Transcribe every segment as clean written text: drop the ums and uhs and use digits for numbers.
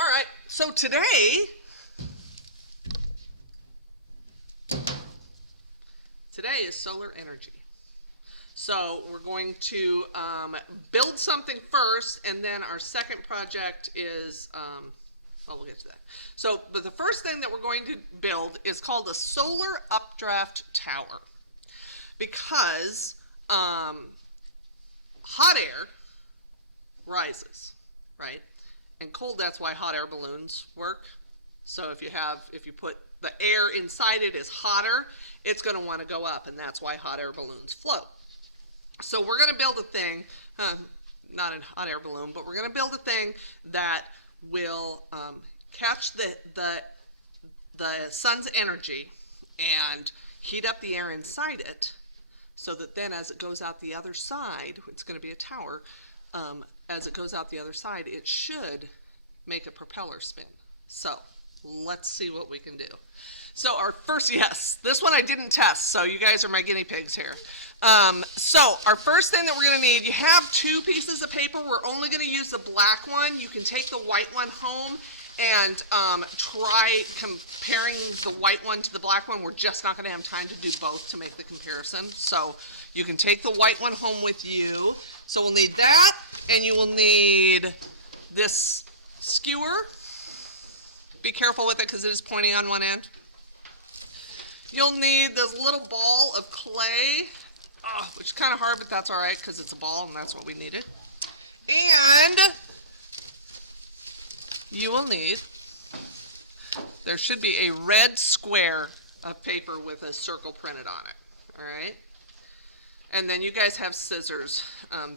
All right, so today is solar energy. So we're going to build something first, and then our second project is, well, we'll get to that. So, but the first thing that we're going to build is called a solar updraft tower, because hot air rises, right? And cold, that's why hot air balloons work. So if you put the air inside it is hotter, it's going to want to go up, and that's why hot air balloons float. So we're going to build a thing, not a hot air balloon, but we're going to build a thing that will catch the sun's energy and heat up the air inside it, so that then as it goes out the other side, it's going to be a tower, as it goes out the other side, it should make a propeller spin. So let's see what we can do. So our first, yes, this one I didn't test, so you guys are my guinea pigs here. So our first thing that we're going to need, you have two pieces of paper. We're only going to use the black one. You can take the white one home and try comparing the white one to the black one. We're just not going to have time to do both to make the comparison. So you can take the white one home with you. So we'll need that, and you will need this skewer. Be careful with it because it is pointing on one end. You'll need this little ball of clay, which is kind of hard, but that's all right because it's a ball and that's what we needed. And you will need, there should be a red square of paper with a circle printed on it, all right? And then you guys have scissors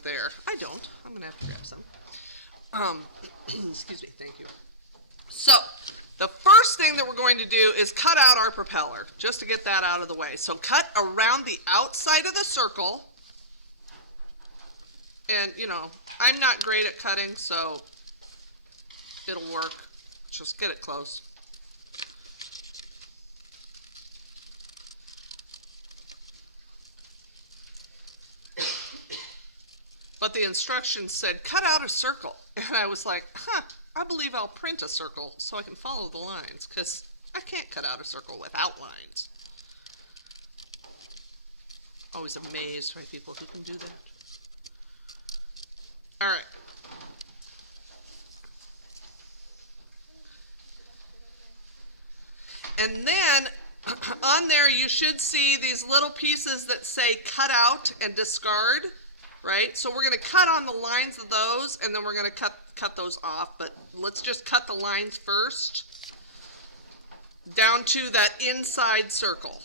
there. I don't. I'm going to have to grab some. Excuse me. Thank you. So the first thing that we're going to do is cut out our propeller, just to get that out of the way. So cut around the outside of the circle. And, you know, I'm not great at cutting, so it'll work. Just get it close. But the instructions said, cut out a circle. And I was like, I believe I'll print a circle so I can follow the lines, because I can't cut out a circle without lines. Always amazed by people who can do that. All right. And then on there you should see these little pieces that say cut out and discard, right? So we're going to cut on the lines of those, and then we're going to cut those off, but let's just cut the lines first down to that inside circle.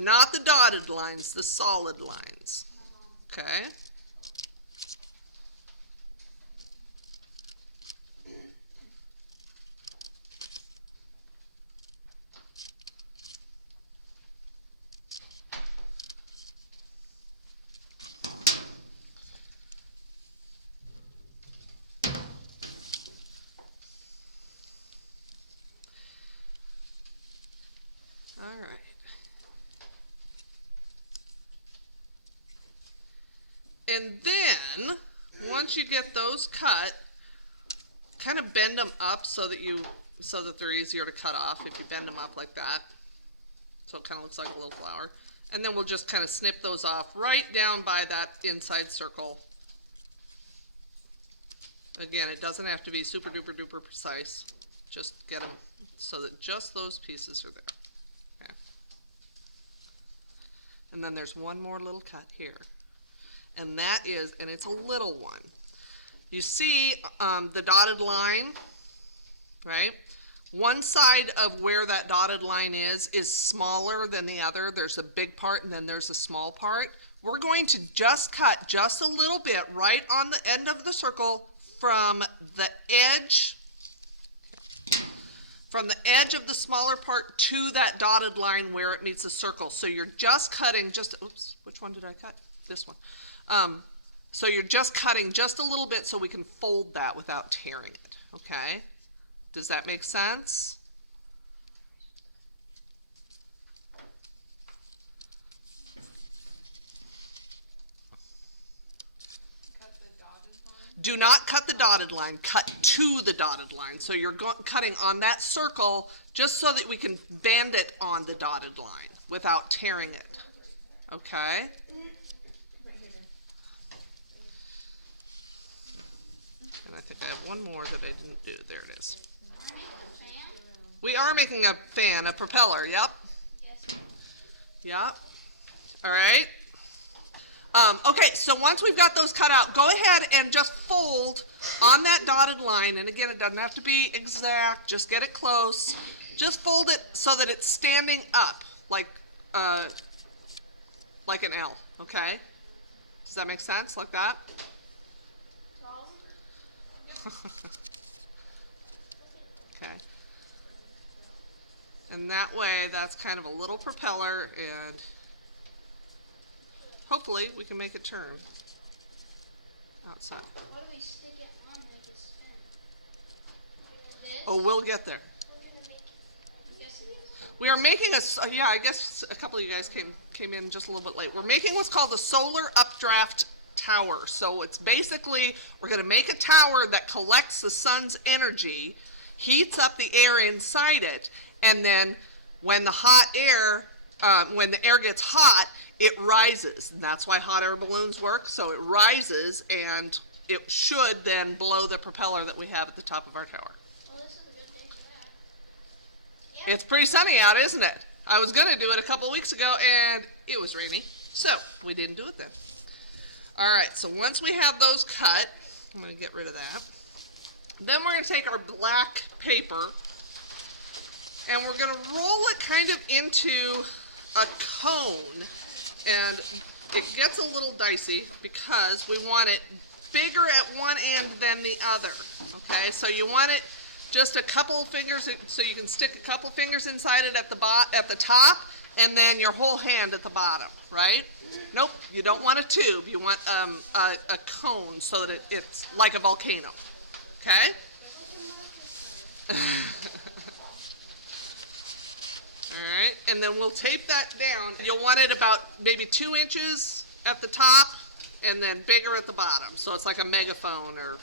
Not the dotted lines, the solid lines. Okay? All right. And then, once you get those cut, kind of bend them up so that they're easier to cut off if you bend them up like that. So it kind of looks like a little flower. And then we'll just kind of snip those off right down by that inside circle. Again, it doesn't have to be super duper duper precise. Just get them so that just those pieces are there. Okay. And then there's one more little cut here. And that is, and it's a little one. You see the dotted line, right? One side of where that dotted line is smaller than the other. There's a big part and then there's a small part. We're going to just cut just a little bit right on the end of the circle from the edge of the smaller part to that dotted line where it meets the circle. So you're just cutting oops, which one did I cut? This one. So you're just cutting just a little bit so we can fold that without tearing it, okay? Does that make sense? Cut the Do not cut the dotted line, cut to the dotted line. So you're cutting on that circle just so that we can band it on the dotted line without tearing it. Okay? And I think I have one more that I didn't do. There it is. We are making a fan, a propeller, yep. Yep. All right. Okay, so once we've got those cut out, go ahead and just fold on that dotted line. And again, it doesn't have to be exact, just get it close. Just fold it so that it's standing up like an L, okay? Does that make sense, like that? Okay. And that way, that's kind of a little propeller, and hopefully we can make it turn outside. What do we stick it on to make it spin? This? Oh, we'll get there. We're gonna make, I'm guessing We are making yeah, I guess a couple of you guys came in just a little bit late. We're making what's called the solar updraft tower. So it's basically, we're going to make a tower that collects the sun's energy, heats up the air inside it, and then when the hot air, when the air gets hot, it rises. And that's why hot air balloons work. So it rises, and it should then blow the propeller that we have at the top of our tower. well, this is a good day for that. Yeah. It's pretty sunny out, isn't it? I was going to do it a couple weeks ago, and it was rainy, so we didn't do it then. All right, so once we have those cut, I'm going to get rid of that. Then we're going to take our black paper, and we're going to roll it kind of into a cone. And it gets a little dicey because we want it bigger at one end than the other. Okay, so you want it just a couple fingers, so you can stick a couple fingers inside it at the top, and then your whole hand at the bottom, right? Nope, you don't want a tube. You want a cone so that it's like a volcano. Okay? All right, and then we'll tape that down. You'll want it about maybe 2 inches at the top and then bigger at the bottom. So it's like a megaphone or...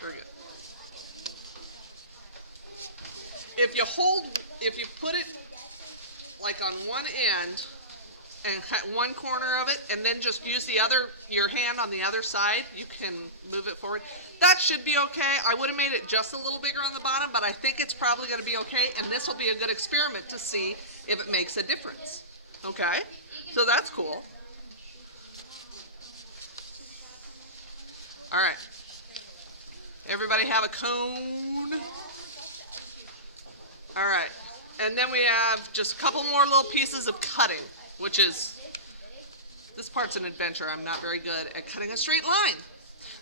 Very good. If you put it like on one end and cut one corner of it and then just use your hand on the other side, you can move it forward. That should be okay. I would have made it just a little bigger on the bottom, but I think it's probably going to be okay, and this will be a good experiment to see if it makes a difference. Okay? So that's cool. All right. Everybody have a cone? All right. And then we have just a couple more little pieces of cutting, which is, this part's an adventure. I'm not very good at cutting a straight line.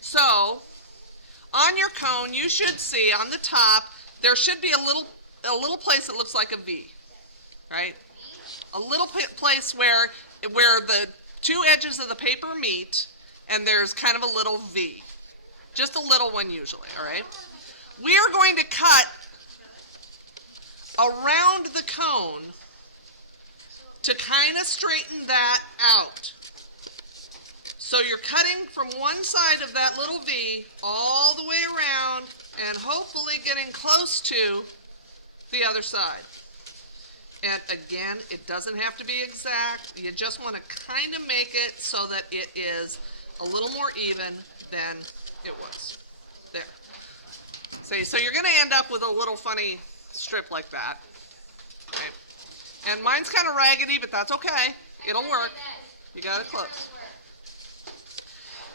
So, on your cone, you should see on the top, there should be a little place that looks like a V, right? A little place where the 2 edges of the paper meet, and there's kind of a little V. Just a little one usually, all right? We are going to cut around the cone to kind of straighten that out. So you're cutting from one side of that little V all the way around and hopefully getting close to the other side. And again, it doesn't have to be exact. You just want to kind of make it so that it is a little more even than it was. There. See, so you're going to end up with a little funny strip like that. Okay. And mine's kind of raggedy, but that's okay. It'll work. You got it close.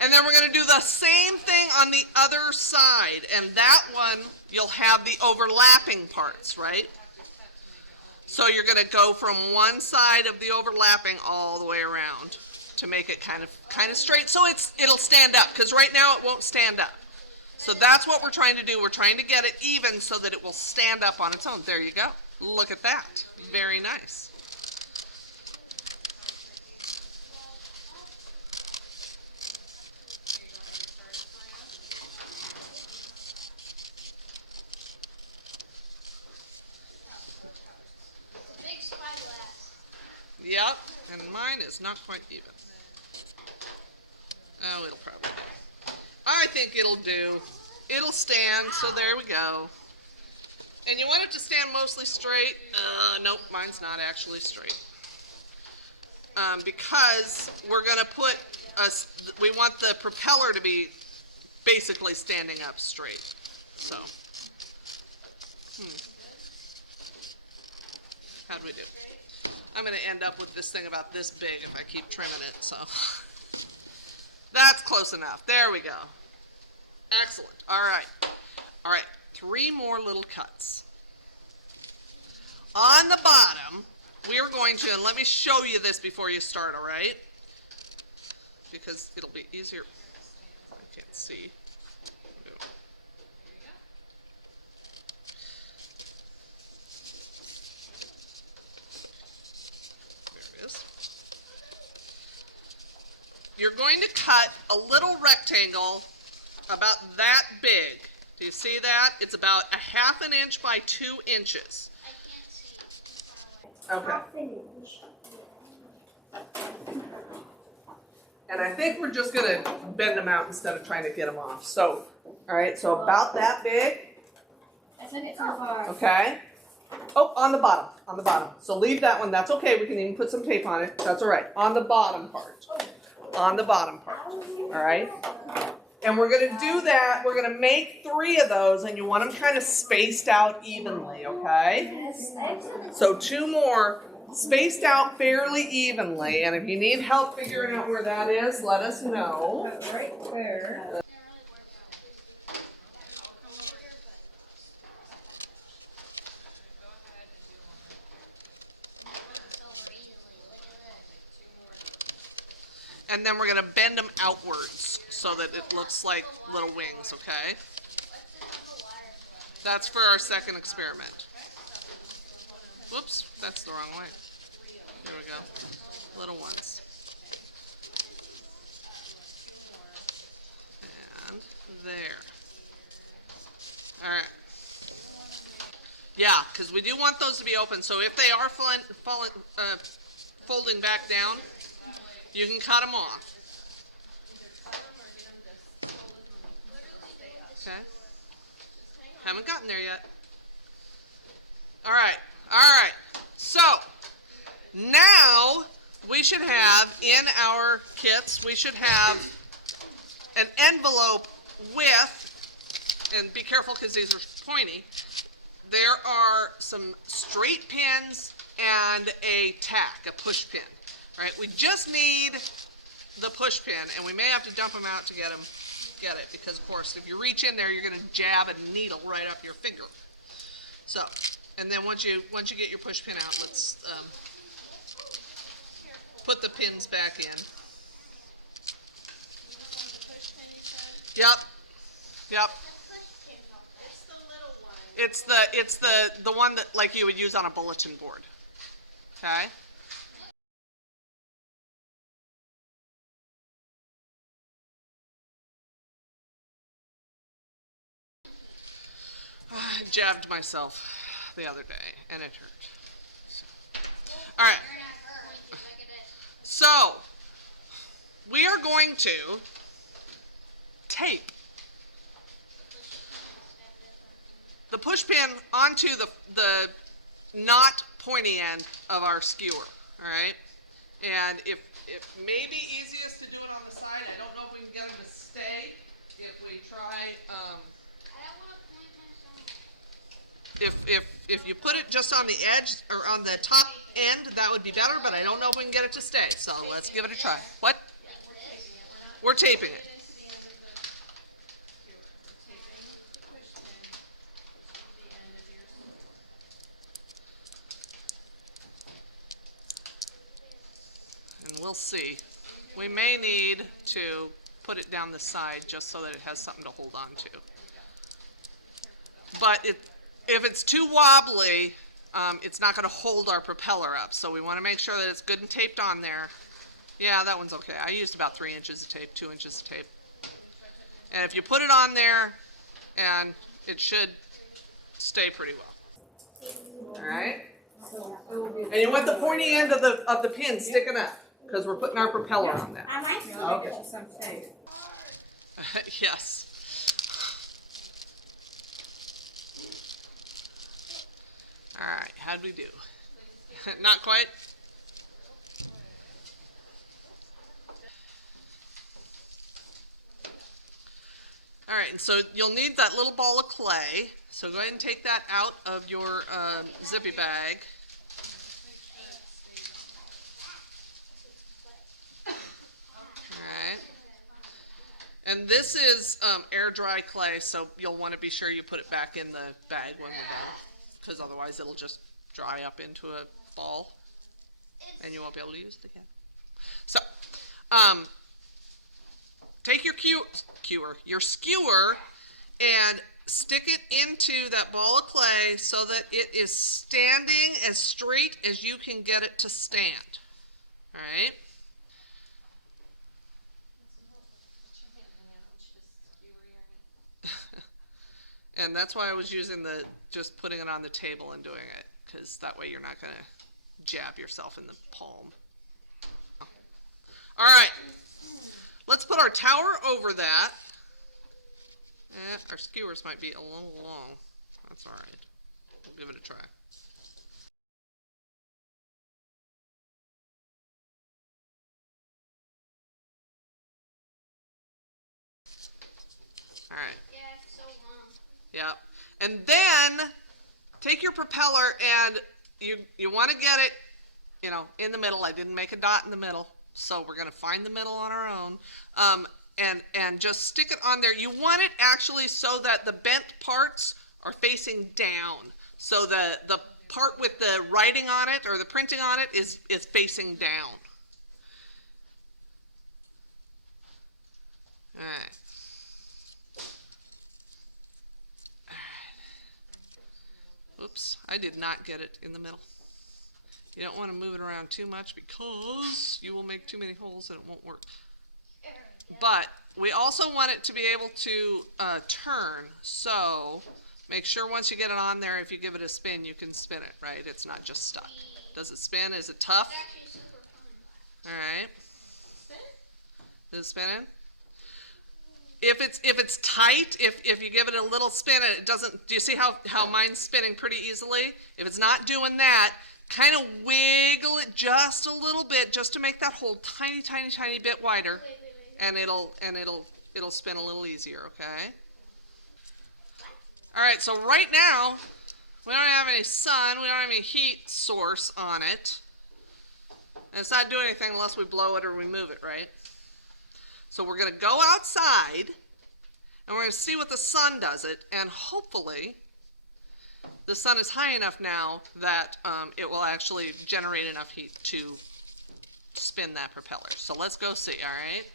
And then we're going to do the same thing on the other side. And that one, you'll have the overlapping parts, right? So you're going to go from one side of the overlapping all the way around to make it kind of straight, so it'll stand up, because right now it won't stand up. So that's what we're trying to do. We're trying to get it even so that it will stand up on its own. There you go. Look at that. Very nice. Big spyglass. Yep, and mine is not quite even. Oh, it'll probably do. I think it'll do. It'll stand, so there we go. And you want it to stand mostly straight? Nope, mine's not actually straight. Because we're going to put, we want the propeller to be basically standing up straight. So, how'd we do? I'm going to end up with this thing about this big if I keep trimming it, so. That's close enough. There we go. Excellent. All right. All right. 3 more little cuts. On the bottom, we are going to, and let me show you this before you start, all right? Because it'll be easier. I can't see. There it is. You're going to cut a little rectangle about that big. Do you see that? It's about a 1/2 inch by 2 inches. Okay. And I think we're just going to bend them out instead of trying to get them off. So, all right, so about that big. I took it too far. Okay. Oh, on the bottom, on the bottom. So leave that one. That's okay. We can even put some tape on it. That's all right. On the bottom part. On the bottom part. All right. And we're going to do that. We're going to make 3 of those, and you want them kind of spaced out evenly, okay? So 2 more spaced out fairly evenly. And if you need help figuring out where that is, let us know. Right where? And then we're going to bend them outwards so that it looks like little wings, okay? That's for our second experiment. Whoops, that's the wrong way. There we go. Little ones. And there. All right. Yeah, because we do want those to be open. So if they are folding back down, you can cut them off. Okay. Haven't gotten there yet. All right. All right. So now we should have in our kits, we should have an envelope with, and be careful because these are pointy, there are some straight pins and a tack, a push pin. Right, we just need the push pin, and we may have to dump them out to get it, because of course, if you reach in there, you're going to jab a needle right up your finger. So, and then once you get your push pin out, let's put the pins back in. Yep. Yep. It's the one that like you would use on a bulletin board. Okay. I jabbed myself the other day, and it hurt. All right. So, we are going to tape the push pin onto the not pointy end of our skewer. All right. And if it may be easiest to do it on the side, I don't know if we can get them to stay. If we try. If you put it just on the edge or on the top end, that would be better, but I don't know if we can get it to stay. So let's give it a try. What? We're taping it. And we'll see. We may need to put it down the side just so that it has something to hold on to. But if it's too wobbly, it's not going to hold our propeller up. So we want to make sure that it's good and taped on there. Yeah, that one's okay. I used about 3 inches of tape, 2 inches of tape. And if you put it on there, and it should stay pretty well. All right. And you want the pointy end of the pin sticking up. because we're putting our propeller on that. I might know okay. Some tape. Yes. All right, how'd we do? Not quite? All right, and so you'll need that little ball of clay. So go ahead and take that out of your zippy bag. All right. And this is air dry clay, so you'll want to be sure you put it back in the bag when we're done, because otherwise it'll just dry up into a ball, and you won't be able to use it again. So, take your skewer, and stick it into that ball of clay so that it is standing as straight as you can get it to stand. All right? And that's why I was using just putting it on the table and doing it, because that way you're not going to jab yourself in the palm. All right, let's put our tower over that. Our skewers might be a little long. That's all right. We'll give it a try. All right. Yeah, it's so long. Yep. And then take your propeller and you want to get it, in the middle. I didn't make a dot in the middle, so we're going to find the middle on our own. And just stick it on there. You want it actually so that the bent parts are facing down. So the part with the writing on it or the printing on it is facing down. All right. Oops, I did not get it in the middle. You don't want to move it around too much because you will make too many holes and it won't work. But we also want it to be able to turn, so make sure once you get it on there, if you give it a spin, you can spin it, right? It's not just stuck. Does it spin? Is it tough? It's actually super fun. All right. Is it spinning? If it's tight, if you give it a little spin and it doesn't, do you see how mine's spinning pretty easily? If it's not doing that, kind of wiggle it just a little bit, just to make that hole tiny, tiny, tiny bit wider, and it'll spin a little easier. Okay. All right. So right now, we don't have any sun. We don't have any heat source on it, and it's not doing anything unless we blow it or we move it, right? So we're going to go outside, and we're going to see what the sun does it, and hopefully the sun is high enough now that it will actually generate enough heat to spin that propeller. So let's go see, all right?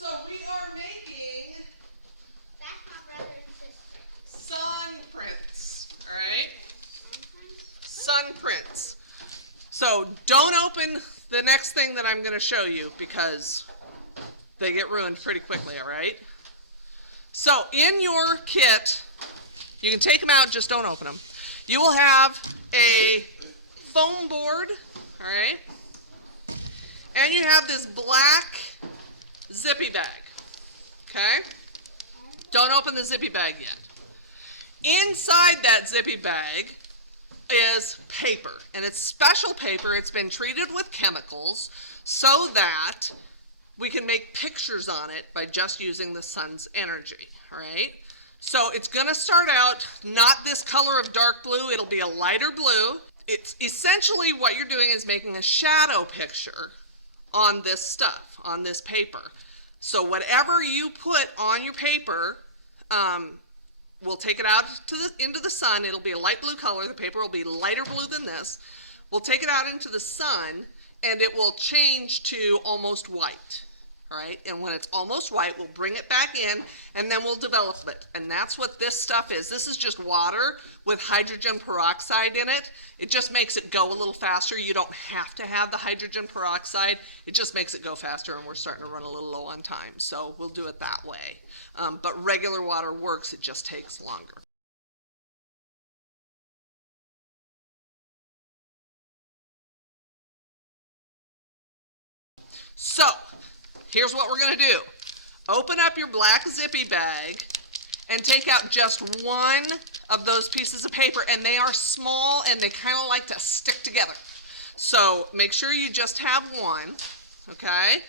So we are making That's my brother and sister. sun prints, all right? Sun prints. So don't open the next thing that I'm going to show you because they get ruined pretty quickly, all right? So in your kit, you can take them out, just don't open them. You will have a foam board, all right? And you have this black zippy bag, okay? Don't open the zippy bag yet. Inside that zippy bag is paper, and it's special paper. It's been treated with chemicals so that we can make pictures on it by just using the sun's energy, all right? So it's going to start out not this color of dark blue. It'll be a lighter blue. It's essentially what you're doing is making a shadow picture on this stuff, on this paper. So whatever you put on your paper, we'll take it out into the sun. It'll be a light blue color. The paper will be lighter blue than this. We'll take it out into the sun, and it will change to almost white. all right? And when it's almost white, we'll bring it back in, and then we'll develop it. And that's what this stuff is. This is just water with hydrogen peroxide in it. It just makes it go a little faster. You don't have to have the hydrogen peroxide. It just makes it go faster, and we're starting to run a little low on time. So we'll do it that way. But regular water works. It just takes longer. So here's what we're going to do. Open up your black zippy bag and take out just one of those pieces of paper, and they are small and they kind of like to stick together. So make sure you just have one, okay?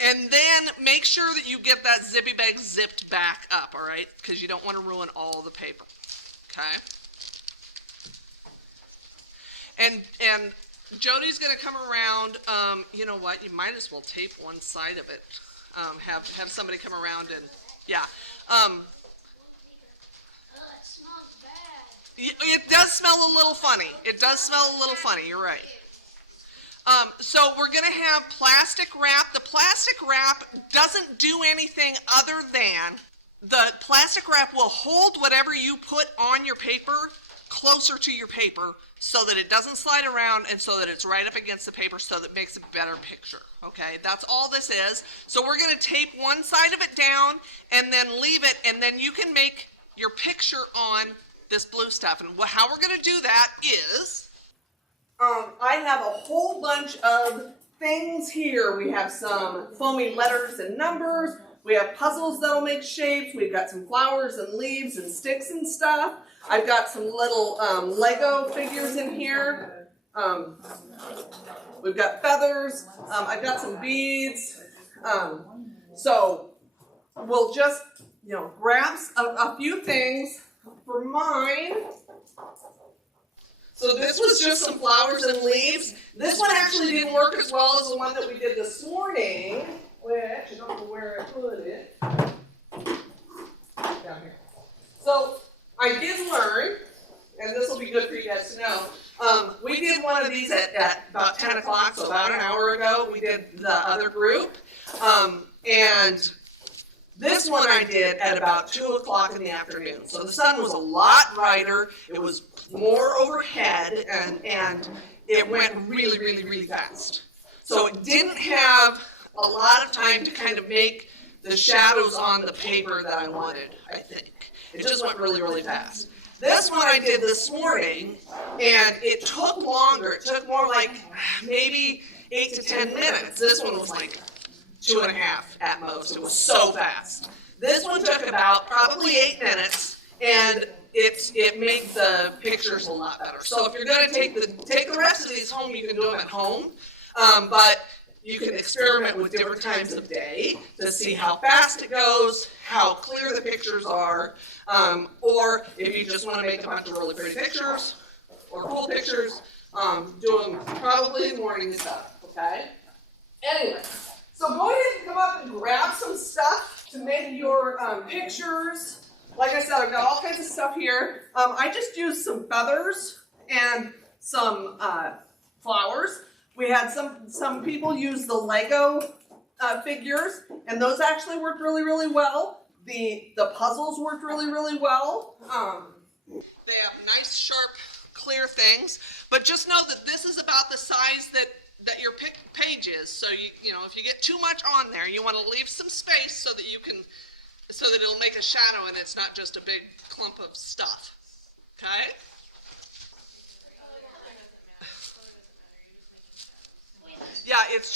And then make sure that you get that zippy bag zipped back up, all right? Because you don't want to ruin all the paper, okay? And Jody's going to come around. You know what? You might as well tape one side of it. Have somebody come around and, yeah. Oh, it smells bad. It does smell a little funny. It does smell a little funny. You're right. So we're going to have plastic wrap. The plastic wrap doesn't do anything other than the plastic wrap will hold whatever you put on your paper closer to your paper so that it doesn't slide around and so that it's right up against the paper so that it makes a better picture, okay? That's all this is. So we're going to tape one side of it down and then leave it, and then you can make your picture on this blue stuff. And how we're going to do that is, I have a whole bunch of things here. We have some foamy letters and numbers. We have puzzles that'll make shapes. We've got some flowers and leaves and sticks and stuff. I've got some little Lego figures in here. We've got feathers. I've got some beads. So we'll just, grab a few things for mine. So this was just some flowers and leaves. This one actually didn't work as well as the one that we did this morning, which I don't know where I put it. Down here. So I did learn, and this will be good for you guys to know, we did one of these at about 10 o'clock, so about an hour ago. We did the other group, and this one I did at about 2 o'clock in the afternoon. So the sun was a lot brighter, it was more overhead, and it went really, really, really fast. So it didn't have a lot of time to kind of make the shadows on the paper that I wanted, I think. It just went really, really fast. This one I did this morning, and it took longer. It took more like maybe 8 to 10 minutes. This one was like 2.5 at most. It was so fast. This one took about probably 8 minutes, and it made the pictures a lot better. So if you're going to take the rest of these home, you can do them at home, but you can experiment with different times of day to see how fast it goes, how clear the pictures are, or if you just want to make a bunch of really pretty pictures or cool pictures, do them probably in the morning and stuff, okay? Anyway, so go ahead and come up and grab some stuff to make your pictures. Like I said, I've got all kinds of stuff here. I just used some feathers and some flowers. We had some people use the Lego figures, and those actually worked really, really well. The puzzles worked really, really well. They have nice, sharp, clear things, but just know that this is about the size that your page is. So if you get too much on there, you want to leave some space so that it'll make a shadow and it's not just a big clump of stuff. Okay? Yeah, it's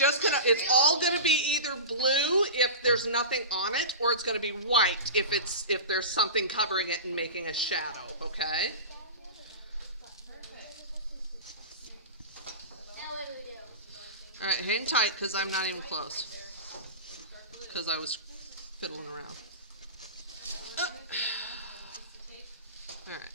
all gonna be either blue if there's nothing on it, or it's gonna be white if there's something covering it and making a shadow, okay? All right, hang tight because I'm not even close. Because I was fiddling around. All right. All right.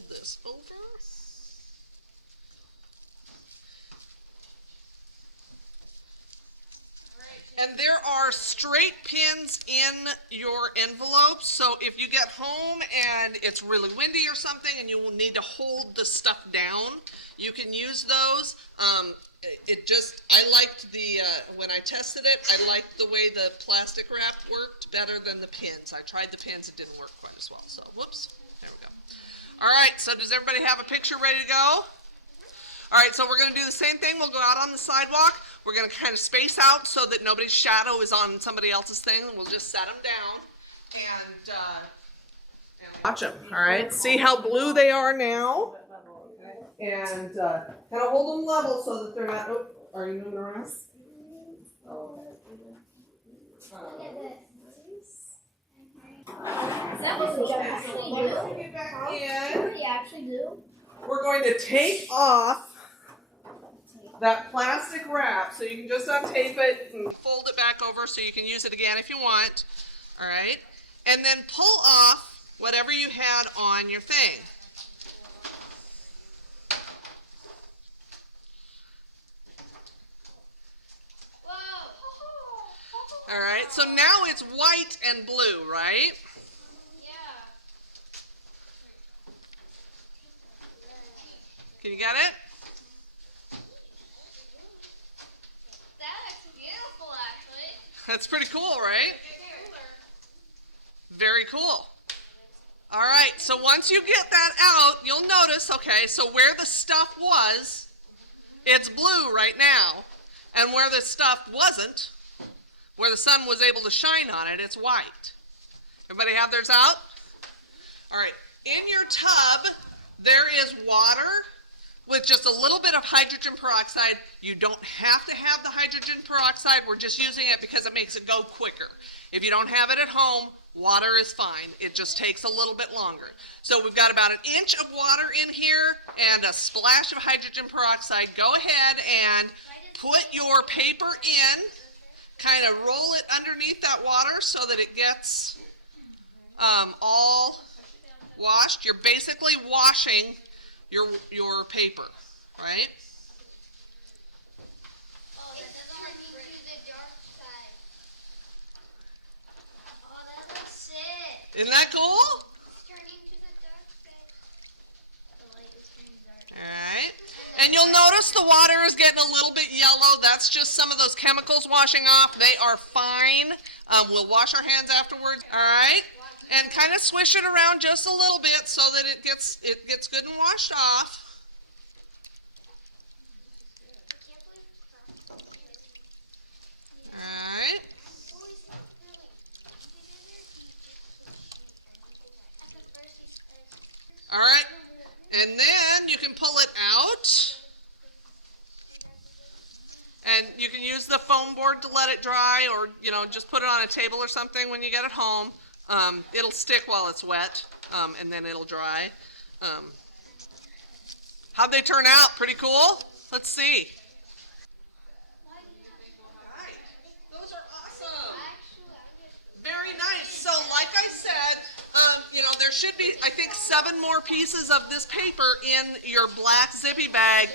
fold this over. And there are straight pins in your envelopes, so if you get home and it's really windy or something and you will need to hold the stuff down, you can use those. I liked when I tested it, I liked the way the plastic wrap worked better than the pins. I tried the pins, it didn't work quite as well, so whoops, there we go. All right, so does everybody have a picture ready to go? All right, so we're going to do the same thing. We'll go out on the sidewalk. We're going to kind of space out so that nobody's shadow is on somebody else's thing. We'll just set them down and watch them. All right, see how blue they are now? And kind of hold them level so that they're not. Oh, are you moving around? Oh. Look at this. That was what you actually do. Get back in. What do you actually do? We're going to tape off that plastic wrap, so you can just untape it and fold it back over so you can use it again if you want. All right, and then pull off whatever you had on your thing. Whoa. All right, so now it's white and blue, right? Yeah. Can you get it? That looks beautiful, actually. That's pretty cool, right? Very cool. All right, so once you get that out, you'll notice, okay, so where the stuff was, it's blue right now. And where the stuff wasn't, where the sun was able to shine on it, it's white. Everybody have theirs out? All right, in your tub, there is water with just a little bit of hydrogen peroxide. You don't have to have the hydrogen peroxide. We're just using it because it makes it go quicker. If you don't have it at home, water is fine. It just takes a little bit longer. So we've got about 1 inch of water in here and a splash of hydrogen peroxide. Go ahead and put your paper in, kind of roll it underneath that water so that it gets all washed. You're basically washing your paper, right? Oh, that doesn't turn into the dark side. Oh, that looks sick. Isn't that cool? It's turning to the dark side. The light is turning dark. All right. And you'll notice the water is getting a little bit yellow. That's just some of those chemicals washing off. They are fine. We'll wash our hands afterwards. All right. And kind of swish it around just a little bit so that it gets good and washed off. All right. All right. And then you can pull it out. And you can use the foam board to let it dry, or just put it on a table or something when you get it home. It'll stick while it's wet, and then it'll dry. How'd they turn out? Pretty cool? Let's see. Those are awesome. Very nice. So like I said, there should be, I think, 7 more pieces of this paper in your black zippy bag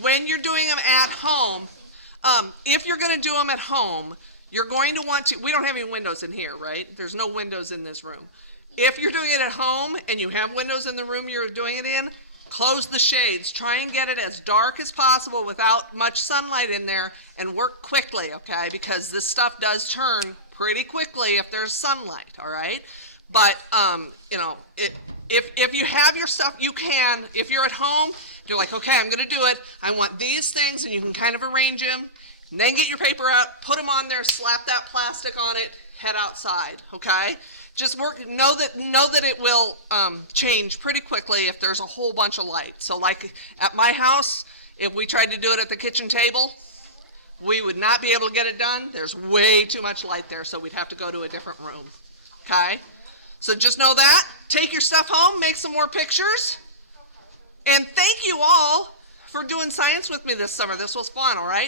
when you're doing them at home. If you're going to do them at home, you're going to want to, we don't have any windows in here, right? There's no windows in this room. If you're doing it at home and you have windows in the room you're doing it in, close the shades. Try and get it as dark as possible without much sunlight in there, and work quickly, okay? Because this stuff does turn pretty quickly if there's sunlight, all right? But, if you have your stuff, you can. If you're at home, you're like, okay, I'm going to do it. I want these things, and you can kind of arrange them. And then get your paper out, put them on there, slap that plastic on it, head outside, okay? Just know that it will change pretty quickly if there's a whole bunch of light. So like at my house, if we tried to do it at the kitchen table, we would not be able to get it done. There's way too much light there, so we'd have to go to a different room, okay? So just know that. Take your stuff home, make some more pictures, and thank you all for doing science with me this summer. This was fun, all right?